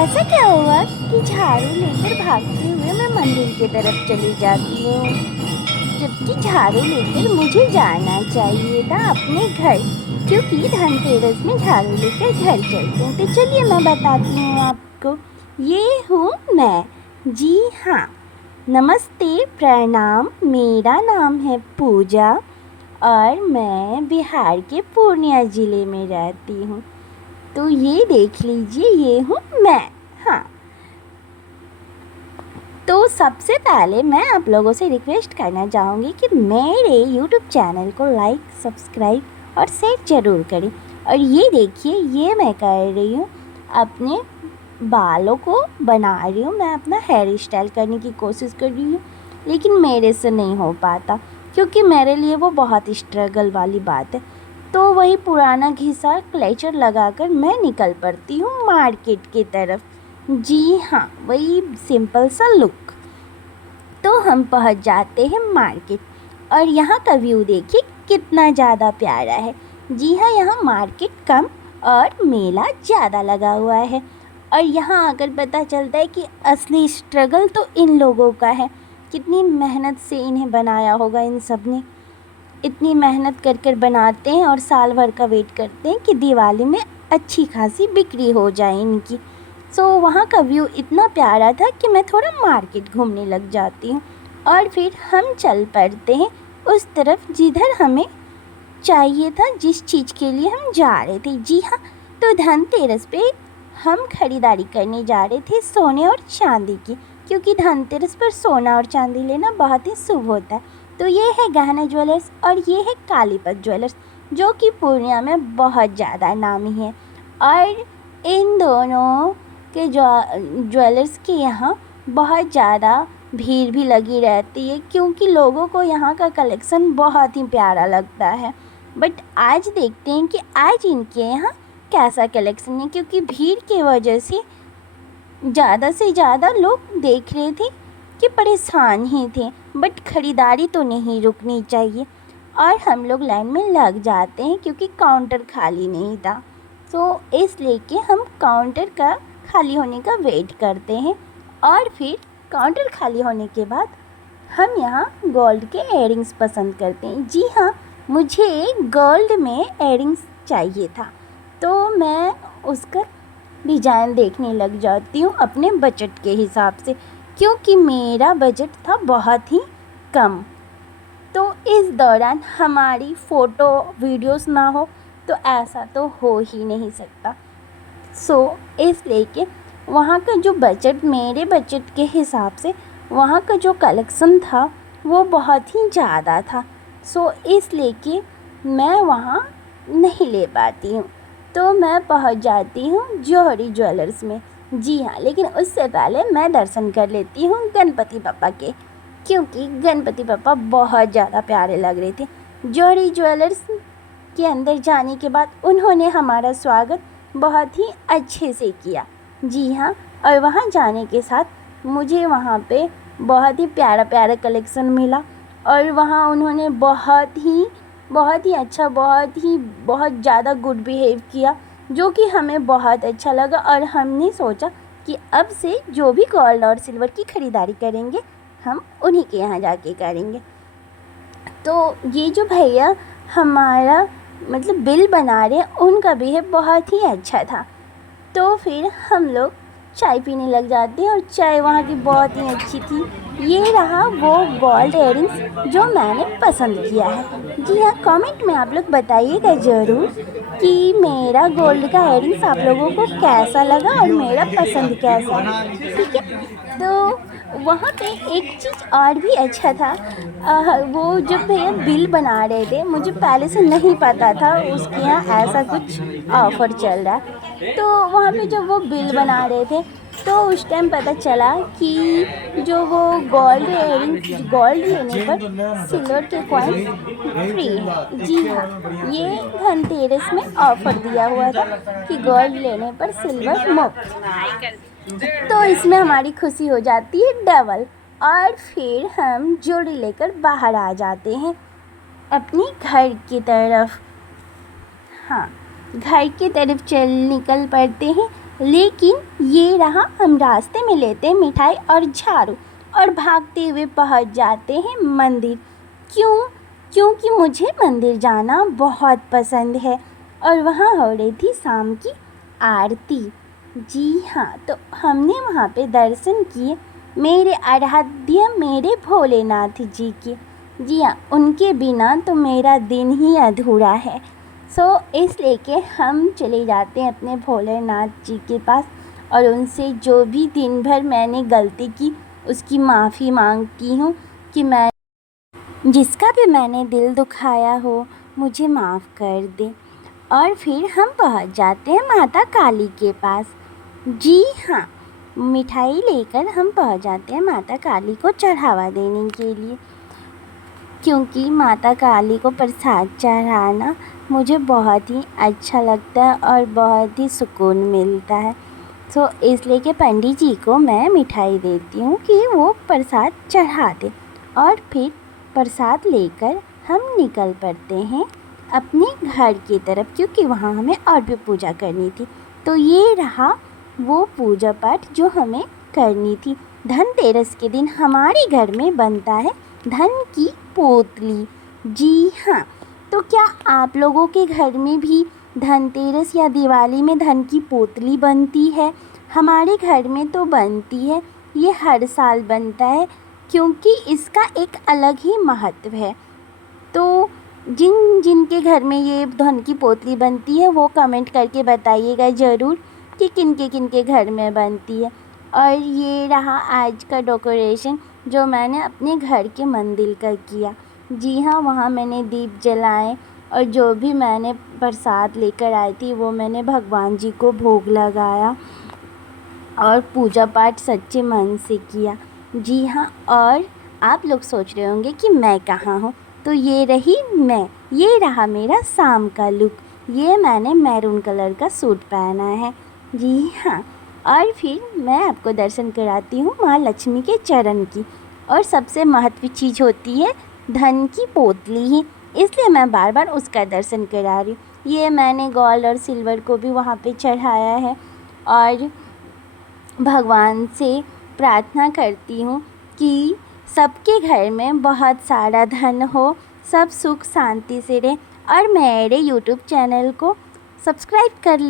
ऐसा क्या हुआ कि झाड़ू लेकर भागते हुए मैं मंदिर की तरफ चली जाती हूँ, जबकि झाड़ू लेकर मुझे जाना चाहिए था अपने घर, क्योंकि धनतेरस में झाड़ू लेकर घर चलते हैं। तो चलिए मैं बताती हूँ आपको, ये हूँ मैं। जी हाँ, नमस्ते, प्रणाम। मेरा नाम है पूजा और मैं बिहार के पूर्णिया ज़िले में रहती हूँ। तो ये देख लीजिए, ये हूँ मैं। हाँ, तो सबसे पहले मैं आप लोगों से रिक्वेस्ट करना चाहूँगी कि मेरे YouTube चैनल को लाइक, सब्सक्राइब और शेयर ज़रूर करें। और ये देखिए, ये मैं कर रही हूँ, अपने बालों को बना रही हूँ। मैं अपना हेयर स्टाइल करने की कोशिश कर रही हूँ, लेकिन मेरे से नहीं हो पाता, क्योंकि मेरे लिए वो बहुत स्ट्रगल वाली बात है। तो वही पुराना घिसा क्लेचर लगाकर मैं निकल पड़ती हूँ मार्केट की तरफ। जी हाँ, वही सिंपल सा लुक। तो हम पहुँच जाते हैं मार्केट, और यहाँ का व्यू देखिए कितना ज़्यादा प्यारा है। जी हाँ, यहाँ मार्केट कम और मेला ज़्यादा लगा हुआ है। और यहाँ आकर पता चलता है कि असली स्ट्रगल तो इन लोगों का है। कितनी मेहनत से इन्हें बनाया होगा इन सब ने। इतनी मेहनत कर कर बनाते हैं और साल भर का वेट करते हैं कि दिवाली में अच्छी खासी बिक्री हो जाए इनकी। सो वहाँ का व्यू इतना प्यारा था कि मैं थोड़ा मार्केट घूमने लग जाती हूँ, और फिर हम चल पड़ते हैं उस तरफ जिधर हमें चाहिए था, जिस चीज़ के लिए हम जा रहे थे। जी हाँ, तो धनतेरस पे हम खरीदारी करने जा रहे थे सोने और चांदी की, क्योंकि धनतेरस पर सोना और चांदी लेना बहुत ही शुभ होता है। तो ये है गहना ज्वेलर्स और ये है कालीपत ज्वेलर्स, जो कि पूर्णिया में बहुत ज़्यादा नामी है। और इन दोनों के ज्वेलर्स के यहाँ बहुत ज़्यादा भीड़ भी लगी रहती है, क्योंकि लोगों को यहाँ का कलेक्शन बहुत ही प्यारा लगता है। बट आज देखते हैं कि आज इनके यहाँ कैसा कलेक्शन है, क्योंकि भीड़ की वजह से ज़्यादा लोग देख रहे थे कि परेशान ही थे। बट ख़रीदारी तो नहीं रुकनी चाहिए, और हम लोग लाइन में लग जाते हैं, क्योंकि काउंटर खाली नहीं था। तो इसलिए कि हम काउंटर का खाली होने का वेट करते हैं, और फिर काउंटर खाली होने के बाद हम यहाँ गोल्ड के इयररिंग्स पसंद करते हैं। जी हाँ, मुझे गोल्ड में इयररिंग्स चाहिए था, तो मैं उसका डिज़ाइन देखने लग जाती हूँ अपने बजट के हिसाब से, क्योंकि मेरा बजट था बहुत ही कम। तो इस दौरान हमारी फ़ोटो वीडियोस ना हो तो ऐसा तो हो ही नहीं सकता। सो इसलिए कि वहाँ का जो बजट, मेरे बजट के हिसाब से वहाँ का जो कलेक्शन था वो बहुत ही ज़्यादा था। सो इसलिए कि मैं वहाँ नहीं ले पाती हूँ, तो मैं पहुँच जाती हूँ जौहरी ज्वेलर्स में। जी हाँ, लेकिन उससे पहले मैं दर्शन कर लेती हूँ गणपति बप्पा के, क्योंकि गणपति बप्पा बहुत ज़्यादा प्यारे लग रहे थे। जौहरी ज्वेलर्स के अंदर जाने के बाद उन्होंने हमारा स्वागत बहुत ही अच्छे से किया। जी हाँ, और वहाँ जाने के साथ मुझे वहाँ पे बहुत ही प्यारा कलेक्शन मिला, और वहाँ उन्होंने बहुत ही अच्छा, बहुत ज़्यादा गुड बिहेव किया, जो कि हमें बहुत अच्छा लगा। और हमने सोचा कि अब से जो भी गोल्ड और सिल्वर की ख़रीदारी करेंगे हम उन्हीं के यहाँ जाके करेंगे। तो ये जो भैया हमारा बिल बना रहे हैं, उनका बिहेव बहुत ही अच्छा था। तो फिर हम लोग चाय पीने लग जाते हैं, और चाय वहाँ की बहुत ही अच्छी थी। ये रहा वो गोल्ड इयररिंग्स जो मैंने पसंद किया है। जी हाँ, कमेंट में आप लोग बताइएगा ज़रूर कि मेरा गोल्ड का इयररिंग्स आप लोगों को कैसा लगा और मेरा पसंद कैसा है। ठीक है, तो वहाँ पे एक चीज़ और भी अच्छा था। वो जब भैया बिल बना रहे थे, मुझे पहले से नहीं पता था उसके यहाँ ऐसा कुछ ऑफ़र चल रहा है। तो वहाँ पे जब वो बिल बना रहे थे, तो उस टाइम पता चला कि जो वो गोल्ड इयररिंग्स, गोल्ड लेने पर सिल्वर के कॉइन्स फ्री है। जी हाँ, ये धनतेरस में ऑफ़र दिया हुआ था कि गोल्ड लेने पर सिल्वर मुफ्त। तो इसमें हमारी खुशी हो जाती है डबल, और फिर हम ज्वेलरी लेकर बाहर आ जाते हैं अपनी घर की तरफ। हाँ, घर की तरफ निकल पड़ते हैं, लेकिन ये रहा, हम रास्ते में लेते हैं मिठाई और झाड़ू और भागते हुए पहुंच जाते हैं मंदिर। क्यों? क्योंकि मुझे मंदिर जाना बहुत पसंद है और वहाँ हो रही थी शाम की आरती। जी हाँ, तो हमने वहाँ पे दर्शन किए मेरे आराध्य मेरे भोलेनाथ जी के। जी हाँ, उनके बिना तो मेरा दिन ही अधूरा है। इस लेके हम चले जाते हैं अपने भोलेनाथ जी के पास और उनसे जो भी दिन भर मैंने गलती की उसकी माफ़ी मांगती हूँ कि जिसका भी मैंने दिल दुखाया हो मुझे माफ़ कर दे। और फिर हम पहुँच जाते हैं माता काली के पास। जी हाँ, मिठाई लेकर हम पहुँच जाते हैं माता काली को चढ़ावा देने के लिए, क्योंकि माता काली को प्रसाद चढ़ाना मुझे बहुत ही अच्छा लगता है और बहुत ही सुकून मिलता है। इसलिए कि पंडित जी को मैं मिठाई देती हूँ कि वो प्रसाद चढ़ा दें और फिर प्रसाद लेकर हम निकल पड़ते हैं अपने घर की तरफ, क्योंकि वहाँ हमें और भी पूजा करनी थी। तो ये रहा वो पूजा पाठ जो हमें करनी थी। धनतेरस के दिन हमारे घर में बनता है धन की पोतली। जी हाँ, तो क्या आप लोगों के घर में भी धनतेरस या दिवाली में धन की पोतली बनती है? हमारे घर में तो बनती है, ये हर साल बनता है क्योंकि इसका एक अलग ही महत्व है। तो जिनके घर में ये धन की पोतली बनती है वो कमेंट करके बताइएगा ज़रूर कि किनके घर में बनती है। और ये रहा आज का डेकोरेशन जो मैंने अपने घर के मंदिर का किया। जी हाँ, वहाँ मैंने दीप जलाए और जो भी मैंने प्रसाद लेकर आई थी वो मैंने भगवान जी को भोग लगाया और पूजा पाठ सच्चे मन से किया। जी हाँ, और आप लोग सोच रहे होंगे कि मैं कहाँ हूँ, तो ये रही मैं, ये रहा मेरा शाम का लुक। ये मैंने मैरून कलर का सूट पहना है। जी हाँ, और फिर मैं आपको दर्शन कराती हूँ माँ लक्ष्मी के चरण की। और सबसे महत्व चीज़ होती है धन की पोतली ही, इसलिए मैं बार बार उसका दर्शन करा रही हूँ। ये मैंने गोल्ड और सिल्वर को भी वहाँ पे चढ़ाया है और भगवान से प्रार्थना करती हूँ कि सबके घर में बहुत सारा धन हो, सब सुख शांति से रहें और मेरे यूट्यूब चैनल को सब्सक्राइब कर लें।